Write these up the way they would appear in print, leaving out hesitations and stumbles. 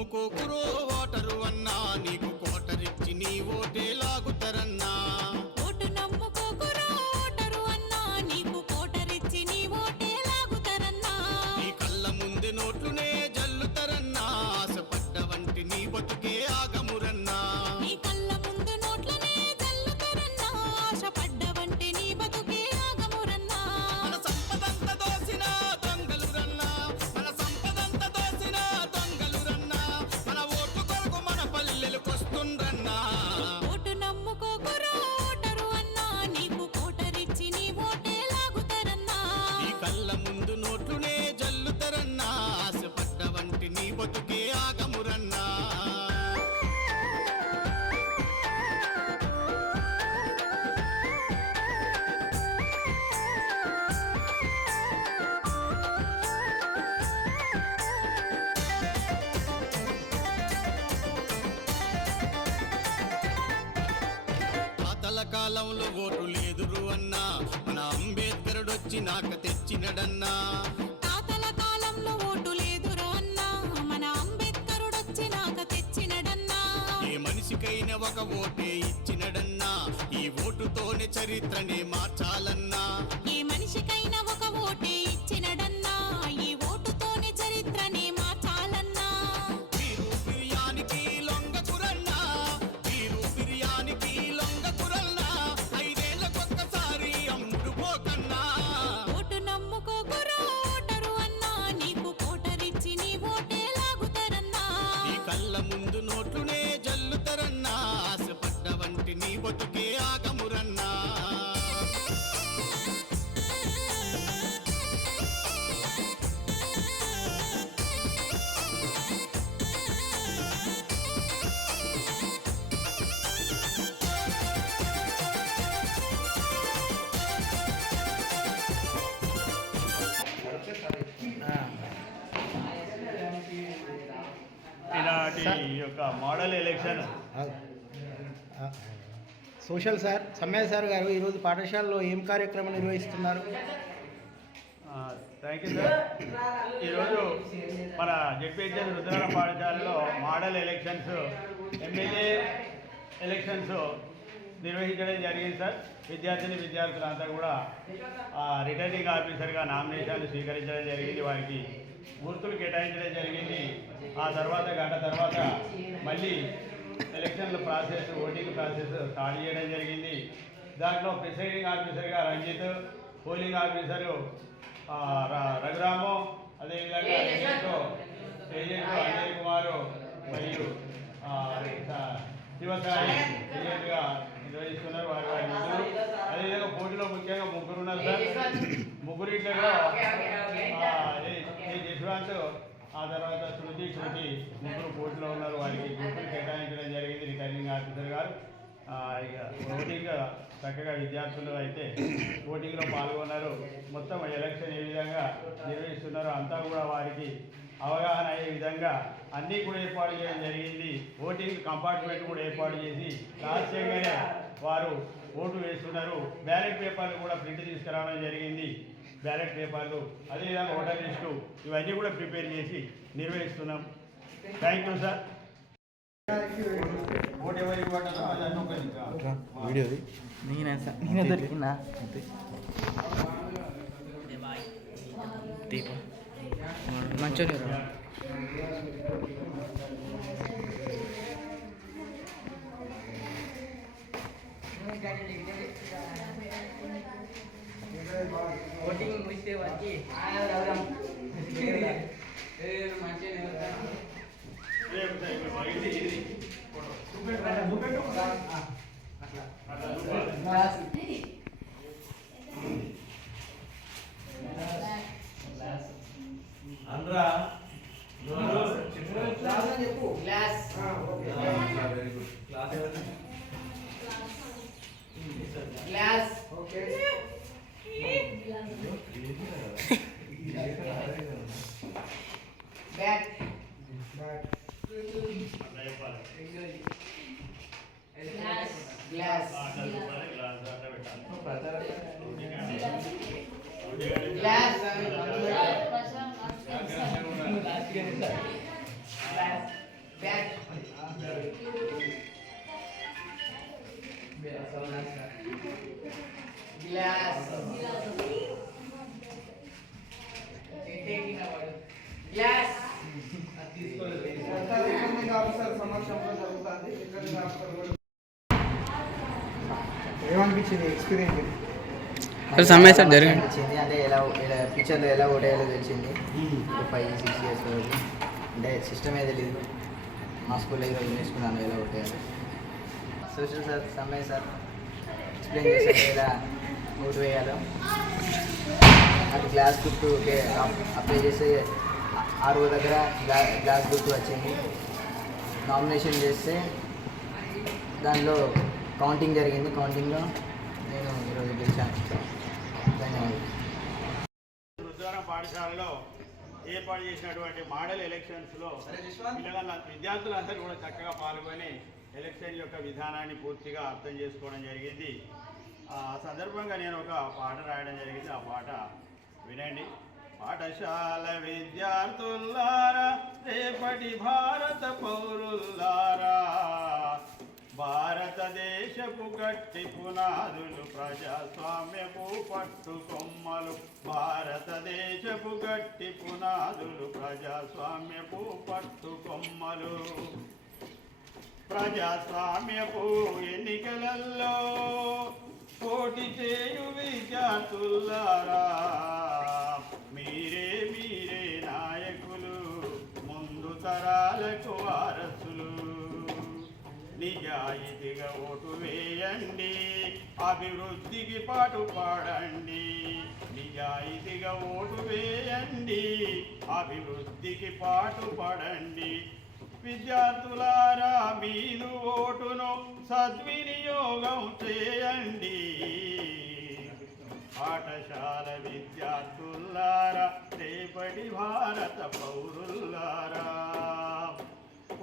నమ్ముకోకురో voter అన్నా, నీకు కోటరిచ్చి నీ ఓటే లాగుతారన్నా. ఓటు నమ్ముకోకురో ఓటరు అన్నా, నీకు కోటరిచ్చి నీ ఓటే లాగుతారన్నా. నీ కళ్ళ ముందే నోట్లునే జల్లుతారన్నా, ఆశపడ్డ వంటి నీ బతుకే ఆగమురన్నా. నీ కళ్ళ ముందు నోట్లనే జల్లుతారన్నా, ఆశపడ్డ వంటి నీ బతుకే ఆగమురన్నా. మన సంపదంత దోసిన దొంగలురన్నా, మన సంపదంత దోసిన దొంగలురన్నా, మన ఓటు కొరకు మన పల్లెలకొస్తుండ్రన్నా. ఓటు నమ్ముకోకురో ఓటరు అన్నా, నీకు కోటరిచ్చి నీ ఓటే లాగుతారన్నా. నీ కళ్ళ ముందు నోట్లునే జల్లుతారన్నా, ఆశపడ్డ వంటి నీ బతుకే ఆగమురన్నా. తాతల కాలంలో ఓటు లేదురు అన్నా, మన అంబేద్కరుడొచ్చి నాక తెచ్చినడన్నా. తాతల కాలంలో ఓటు లేదురా అన్నా, మన అంబేద్కరుడొచ్చినాక తెచ్చినడన్నా. ఏ మనిషికైనా ఒక ఓటే ఇచ్చినడన్నా, ఈ ఓటుతోనే చరిత్రనే మార్చాలన్నా. ఏ మనిషికైనా ఒక ఓటే ఇచ్చినడన్నా, ఈ ఓటుతోనే చరిత్రనే మార్చాలన్నా. వీరు బిర్యానికి లొంగకురన్నా, వీరు బిర్యానికి లొంగకురన్నా, ఐదేళ్లకొక్కసారి అమ్ముడు పోకన్నా. ఓటు నమ్ముకోకురో ఓటరు అన్నా, నీకు కోటరిచ్చి నీ ఓటే లాగుతారన్నా. నీ కళ్ళ ముందు నోట్లునే జల్లుతారన్నా, ఆశపడ్డ వంటి నీ బతుకే ఆగమురన్నా. ఈనాటి యొక్క మోడల్ ఎలక్షన్ సోషల్ సార్ సమ్మె సార్ గారు ఈరోజు పాఠశాలలో ఏం కార్యక్రమం నిర్వహిస్తున్నారు? Thank you sir. ఈరోజు మన జెడ్పీహెచ్ఎస్ రుద్రాల పాఠశాలలో మోడల్ ఎలక్షన్స్ ఎమ్మెల్యే ఎలక్షన్స్ నిర్వహించడం జరిగింది సార్. విద్యార్థులంతా కూడా రిటర్నింగ్ ఆఫీసర్గా నామినేషన్లు స్వీకరించడం జరిగింది. వారికి గుర్తులు కేటాయించడం జరిగింది. ఆ తర్వాత గంట తర్వాత మళ్ళీ ఎలక్షన్ల ప్రాసెస్ ఓటింగ్ ప్రాసెస్ స్టార్ట్ చేయడం జరిగింది. దాంట్లో ప్రిసైడింగ్ ఆఫీసర్గా రంజిత్, పోలింగ్ ఆఫీసరు రఘురాము, అదేవిధంగా ఏజెంట్ అజయ్ కుమారు మరియు శివసాయి ఏజెంట్గా నిర్వహిస్తున్నారు. వారి ముగ్గురు, అదేవిధంగా పోటీలో ముఖ్యంగా ముగ్గురు ఉన్నారు సార్. ముగ్గురిట్లో యశ్వంత్, ఆ తర్వాత శృతి ముగ్గురు పోటీలో ఉన్నారు. వారికి గుర్తులు కేటాయించడం జరిగింది రిటర్నింగ్ ఆఫీసర్ గారు. ఇక ఓటింగ్ చక్కగా విద్యార్థులు అయితే ఓటింగ్లో పాల్గొన్నారు. మొత్తం ఎలక్షన్ ఏ విధంగా నిర్వహిస్తున్నారో అంతా కూడా వారికి అవగాహన అయ్యే విధంగా అన్నీ కూడా ఏర్పాటు చేయడం జరిగింది. ఓటింగ్ కంపార్ట్మెంట్ కూడా ఏర్పాటు చేసి రహస్యంగానే వారు ఓటు వేస్తున్నారు. బ్యాలెట్ పేపర్లు కూడా ప్రింట్ తీసుకురావడం జరిగింది. బ్యాలెట్ పేపర్లు, అదేవిధంగా ఓటర్ లిస్టు, ఇవన్నీ కూడా ప్రిపేర్ చేసి నిర్వహిస్తున్నాం. Thank you sir. ఓటు ఎవరు ఇవ్వటో అది వీడియోది నేనే దొరికినా మంచిగా ఓటింగ్ ముగిసే వారికి అందరా చెప్పు glass glass okay bat glass glass glass glass returning officer సమక్షంలో జరుగుతుంది. రిటర్నింగ్ ఆఫీసర్ కూడా ఏమనిపించింది ఎక్స్పీరియన్స్? సమయం సార్ జరిగింది వచ్చింది అంటే ఎలా ఫ్యూచర్లో ఎలా ఓడేయాలో తెలిసింది. 5-6 ఇయర్స్ వరకు అంటే సిస్టమ్ ఏది తెలియదు. మా స్కూల్లో ఈరోజు నేర్చుకున్నాను ఎలా ఓటేయాలి. Social sir Sammaiah sir explain చేశారు ఎలా ఓటు వేయాలో. అది గ్లాస్ గుర్తు అప్లై చేస్తే ఆర్ఓ దగ్గర గ్లాస్ గుర్తు వచ్చింది. నామినేషన్ చేస్తే దానిలో కౌంటింగ్ జరిగింది. కౌంటింగ్లో నేను ఈరోజు గెలిచాను. ధన్యవాదాలు. రుద్రవరం పాఠశాలలో ఏర్పాటు చేసినటువంటి మోడల్ ఎలక్షన్స్లో విద్యార్థులందరూ కూడా చక్కగా పాల్గొని ఎలక్షన్ యొక్క విధానాన్ని పూర్తిగా అర్థం చేసుకోవడం జరిగింది. ఆ సందర్భంగా నేను ఒక పాట రాయడం జరిగింది. ఆ పాట వినండి. పాఠశాల విద్యార్థులారా, రేపటి భారత పౌరులారా, భారతదేశపు గట్టి పునాదులు ప్రజాస్వామ్యపు పట్టు కొమ్మలు. భారతదేశపు గట్టి పునాదులు ప్రజాస్వామ్యపు పట్టు కొమ్మలు. ప్రజాస్వామ్యపు ఎన్నికలలో పోటీ చేయు విద్యార్థులారా, మీరే నాయకులు, ముందు తరాలకు వారసులు. నిజాయితీగా ఓటు వేయండి, అభివృద్ధికి పాటు పాడండి. నిజాయితీగా ఓటు వేయండి, అభివృద్ధికి పాటు పడండి. విద్యార్థులారా, మీరు ఓటును సద్వినియోగం చేయండి. పాఠశాల విద్యార్థులారా, రేపటి భారత పౌరులారా,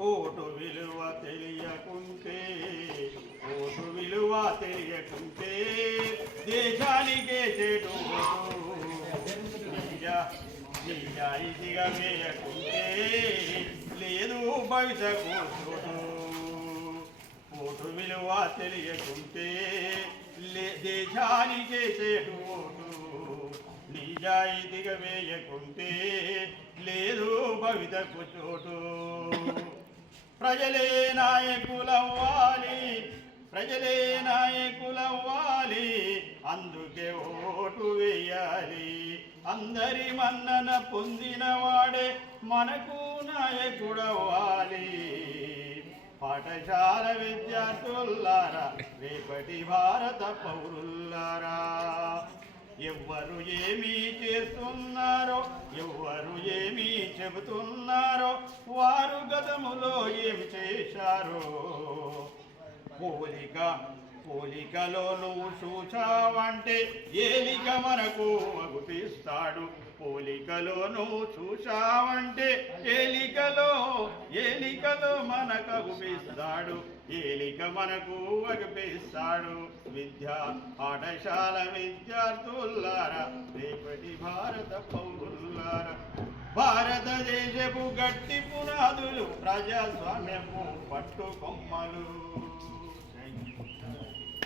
ఓటు విలువ తెలియకుంటే దేశానికే చెడు. నిజాయితీగా వేయకుంటే లేదు భవిష్యత్తు చోటు. ఓటు విలువ తెలియకుంటే దేశానికే చెడు ఓటు. నిజాయితీగా వేయకుంటే లేదు భవితకు చోటు. ప్రజలే నాయకులవ్వాలి, అందుకే ఓటు వేయాలి. అందరి మన్నన పొందినవాడే మనకు నాయకుడవ్వాలి. పాఠశాల విద్యార్థులారా, రేపటి భారత పౌరులారా, ఎవ్వరు ఏమీ చేస్తున్నారో, ఎవ్వరు ఏమీ చెబుతున్నారో, వారు గతములో ఏమి చేశారో. పోలికలో నువ్వు చూచావంటే ఏలిక మనకు అగుపిస్తాడు. పోలికలో నువ్వు చూశావంటే ఏలికలో మనకు అగుపిస్తాడు. ఏలిక మనకు అగుపిస్తాడు. పాఠశాల విద్యార్థులారా, రేపటి భారత పౌరులారా, భారతదేశపు గట్టి పునాదులు ప్రజాస్వామ్యపు పట్టు కొమ్మలు.